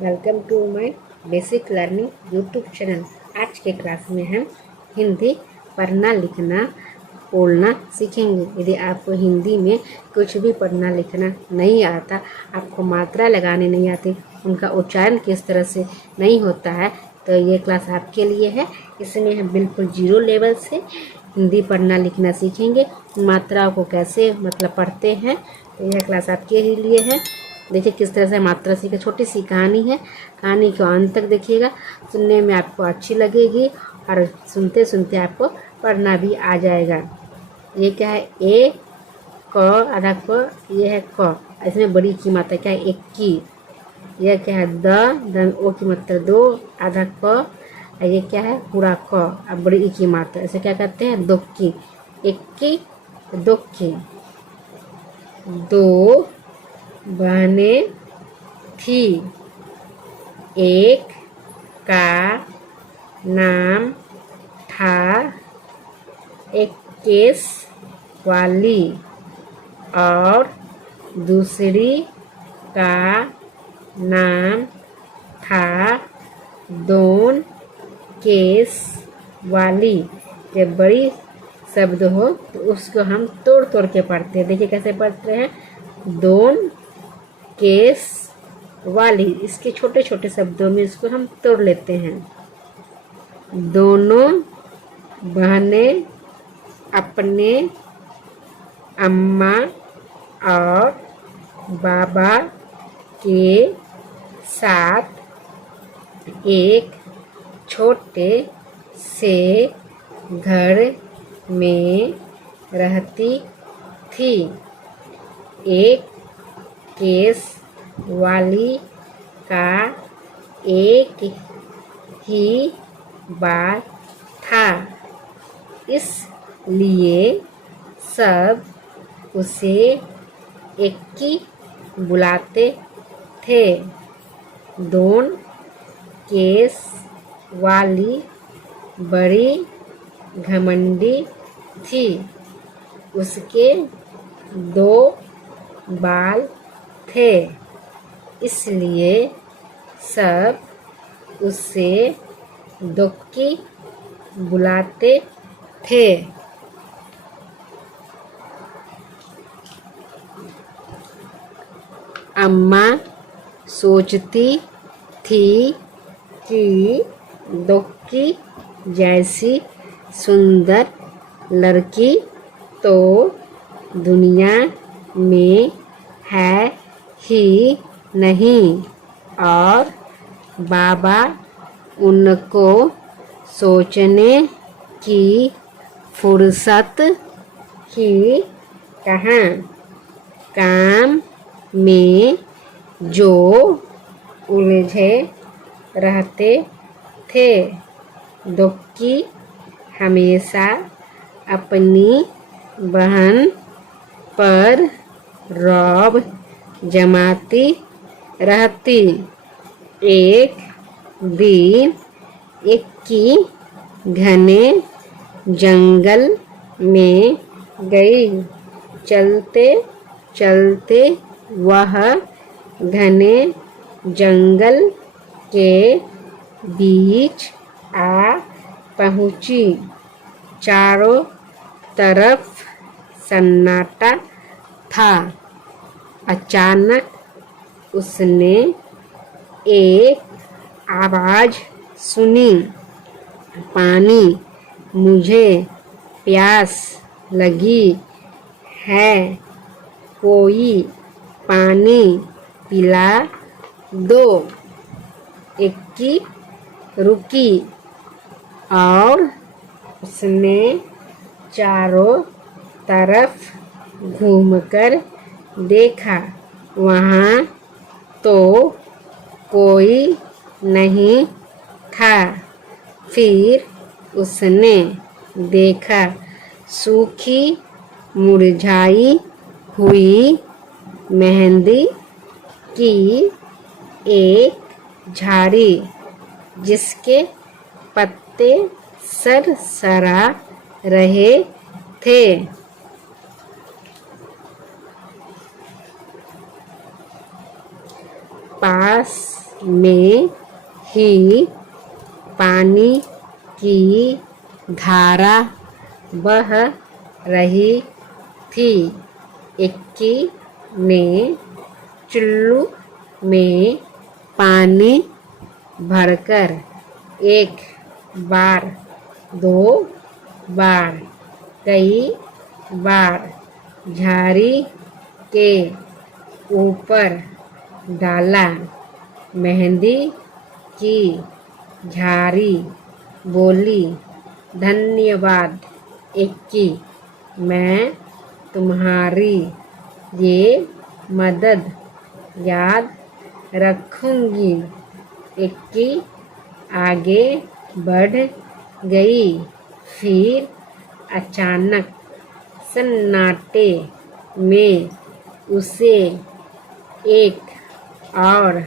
Welcome to my basic learning YouTube channel. आज के class में हम हिंदी पढ़ना लिखना बोलना सीखेंगे। यदि आपको हिंदी में कुछ भी पढ़ना लिखना नहीं आता, आपको मात्रा लगाने नहीं आती, उनका उच्चारण किस तरह से नहीं होता है, तो ये क्लास आपके लिए है। इसमें हम बिल्कुल जीरो लेवल से हिंदी पढ़ना लिखना सीखेंगे। मात्राओं को कैसे पढ़ते हैं, तो यह क्लास आपके ही लिए है। देखिए किस तरह से मात्रा सीखे। छोटी सी कहानी है, कहानी को अंत तक देखिएगा, सुनने में आपको अच्छी लगेगी और सुनते सुनते आपको पढ़ना भी आ जाएगा। ये क्या है? ए क आधा क, ये है क। इसमें बड़ी की मात्रा क्या है? एक की। यह क्या है? द ओ की मात्रा दो, आधा क। ये क्या है? पूरा क। अब बड़ी ई की मात्रा, इसे क्या कहते हैं? दो की। एक की, दो की। दो बहनें थी, एक का नाम था इक्कीस वाली और दूसरी का नाम था दोन केस वाली। जब बड़ी शब्द हो तो उसको हम तोड़ तोड़ के पढ़ते हैं। देखिए कैसे पढ़ते हैं? दोन केस वाली, इसके छोटे छोटे शब्दों में इसको हम तोड़ लेते हैं। दोनों बहनें अपने अम्मा और बाबा के साथ एक छोटे से घर में रहती थी। एक केस वाली का एक ही बाल था, इसलिए सब उसे एक्की बुलाते थे। दोन केस वाली बड़ी घमंडी थी, उसके दो बाल थे, इसलिए सब उसे दुक्की बुलाते थे। अम्मा सोचती थी कि दुक्की जैसी सुंदर लड़की तो दुनिया में है ही नहीं, और बाबा उनको सोचने की फुर्सत ही कहाँ। काम में जो उलझे रहते थे, दुक्की हमेशा अपनी बहन पर रौब जमाती रहती। एक दिन इक्की घने जंगल में गई। चलते चलते वह घने जंगल के बीच आ पहुंची। चारों तरफ सन्नाटा था। अचानक उसने एक आवाज सुनी, पानी, मुझे प्यास लगी है, कोई पानी पिला दो। इक्की रुकी और उसने चारों तरफ घूमकर देखा। वहाँ तो कोई नहीं था। फिर उसने देखा सूखी मुरझाई हुई मेहंदी की एक झाड़ी, जिसके पत्ते सरसरा रहे थे। पास में ही पानी की धारा बह रही थी। इक्की ने चुल्लू में पानी भरकर एक बार, दो बार, कई बार झाड़ी के ऊपर डाला। मेहंदी की झाड़ी बोली, धन्यवाद इक्की, मैं तुम्हारी ये मदद याद रखूंगी। इक्की आगे बढ़ गई। फिर अचानक सन्नाटे में उसे एक और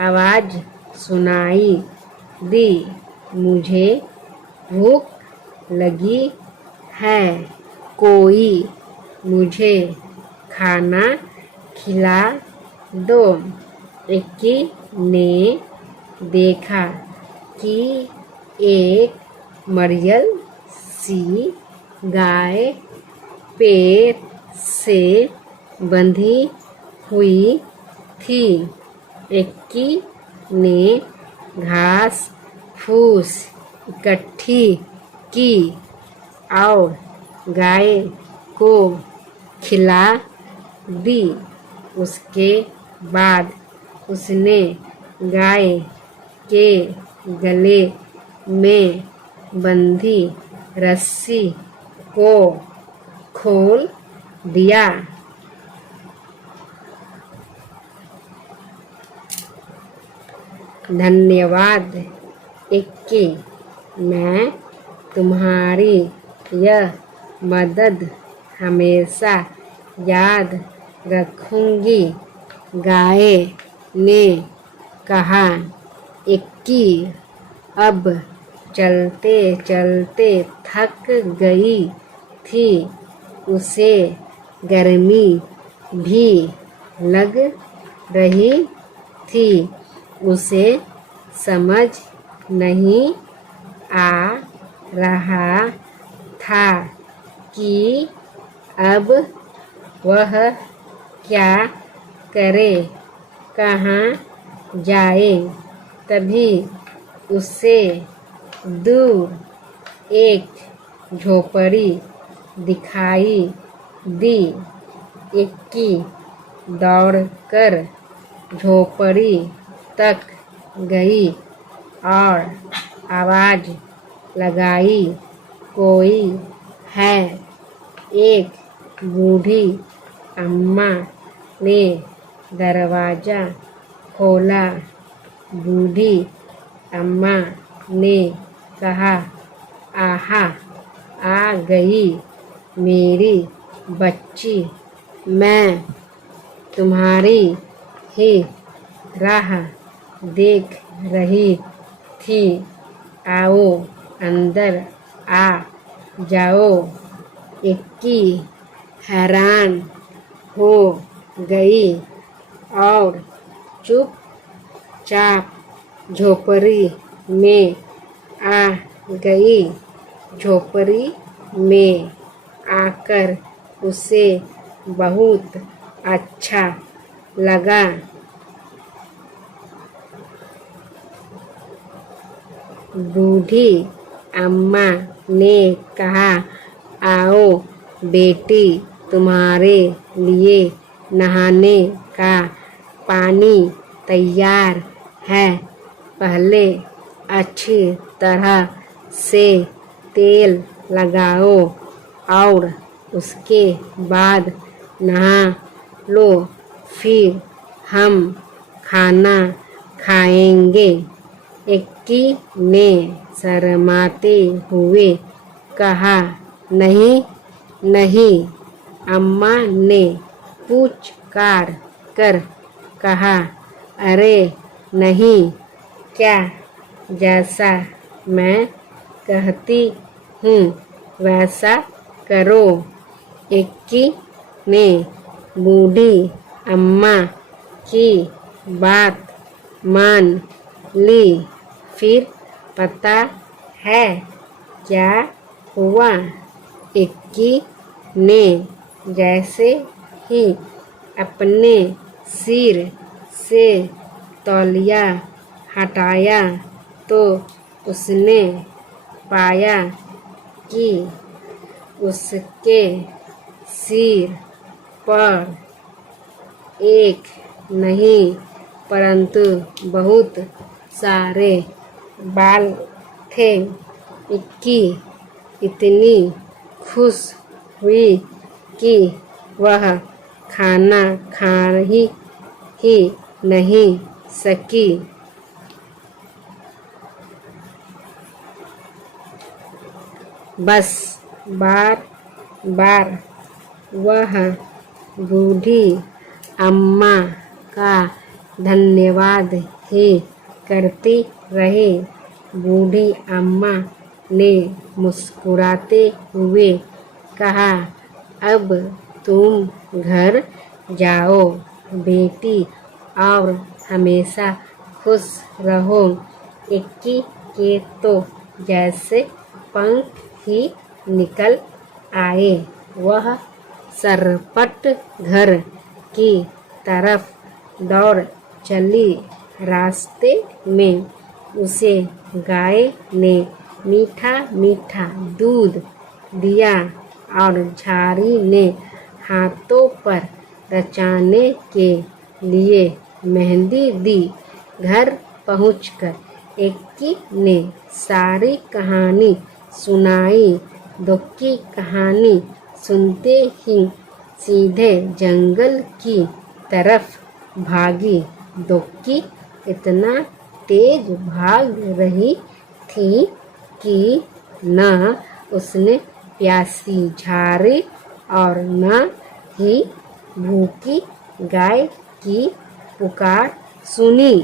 आवाज़ सुनाई दी, मुझे भूख लगी है, कोई मुझे खाना खिला दो। इक्की ने देखा कि एक मरियल सी गाय पेड़ से बंधी हुई थी। इक्की ने घास फूस इकट्ठी की और गाय को खिला दी। उसके बाद उसने गाय के गले में बंधी रस्सी को खोल दिया। धन्यवाद इक्की, मैं तुम्हारी यह मदद हमेशा याद रखूंगी। गाय ने कहा। इक्की अब चलते चलते थक गई थी। उसे गर्मी भी लग रही थी। उसे समझ नहीं आ रहा था कि अब वह क्या करे, कहाँ जाए। तभी उसे दूर एक झोपड़ी दिखाई दी। इक्की दौड़कर झोपड़ी तक गई और आवाज़ लगाई, कोई है। एक बूढ़ी अम्मा ने दरवाज़ा खोला। बूढ़ी अम्मा ने कहा, आहा, आ गई मेरी बच्ची, मैं तुम्हारी ही राह देख रही थी। आओ अंदर आ जाओ। इक्की हैरान हो गई और चुपचाप झोपड़ी में आ गई। झोपड़ी में आकर उसे बहुत अच्छा लगा। बूढ़ी अम्मा ने कहा, आओ बेटी, तुम्हारे लिए नहाने का पानी तैयार है। पहले अच्छी तरह से तेल लगाओ और उसके बाद नहा लो, फिर हम खाना खाएंगे। इक्की ने शर्माते हुए कहा, नहीं नहीं। अम्मा ने पुचकार कर कहा, अरे नहीं, क्या जैसा मैं कहती हूँ वैसा करो। इक्की ने बूढ़ी अम्मा की बात मान ली। फिर पता है क्या हुआ? इक्की ने जैसे ही अपने सिर से तौलिया हटाया तो उसने पाया कि उसके सिर पर एक नहीं परंतु बहुत सारे बाल थे। इक्की इतनी खुश हुई कि वह खाना खा ही नहीं सकी। बस बार बार वह बूढ़ी अम्मा का धन्यवाद ही करती रही। बूढ़ी अम्मा ने मुस्कुराते हुए कहा, अब तुम घर जाओ बेटी और हमेशा खुश रहो। इक्की के तो जैसे पंख ही निकल आए। वह सरपट घर की तरफ दौड़ चली। रास्ते में उसे गाय ने मीठा मीठा दूध दिया और झाड़ी ने हाथों पर रचाने के लिए मेहंदी दी। घर पहुंचकर इक्की ने सारी कहानी सुनाई। दुखी कहानी सुनते ही सीधे जंगल की तरफ भागी। दुखी इतना तेज भाग रही थी कि न उसने प्यासी झाड़ी और न ही भूखी गाय की पुकार सुनी।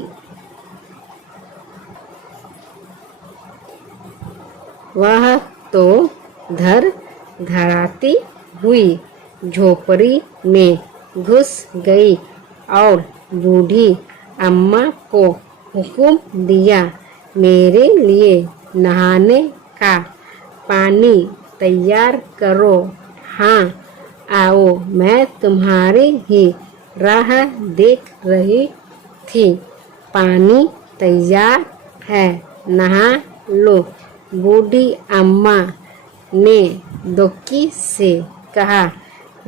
वह तो धड़ाती हुई झोपड़ी में घुस गई और बूढ़ी अम्मा को हुक्म दिया, मेरे लिए नहाने का पानी तैयार करो। हाँ आओ, मैं तुम्हारी ही राह देख रही थी। पानी तैयार है, नहा लो। बूढ़ी अम्मा ने दुखी से कहा।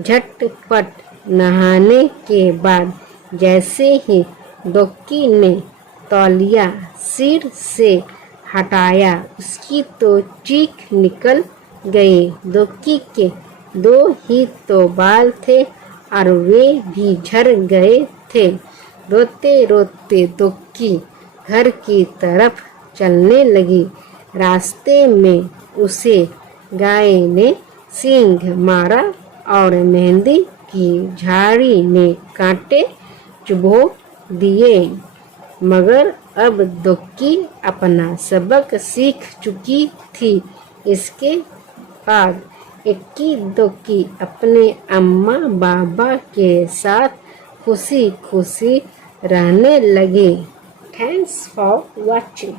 झटपट नहाने के बाद जैसे ही दुखी ने तौलिया सिर से हटाया, उसकी तो चीख निकल गई। दुखी के दो ही तो बाल थे और वे भी झड़ गए थे। रोते रोते दुखी घर की तरफ चलने लगी। रास्ते में उसे गाय ने सींग मारा और मेहंदी की झाड़ी ने कांटे चुभो दिए। मगर अब दुखी अपना सबक सीख चुकी थी। इसके बाद इक्की दुखी अपने अम्मा बाबा के साथ खुशी खुशी रहने लगे। Thanks for watching.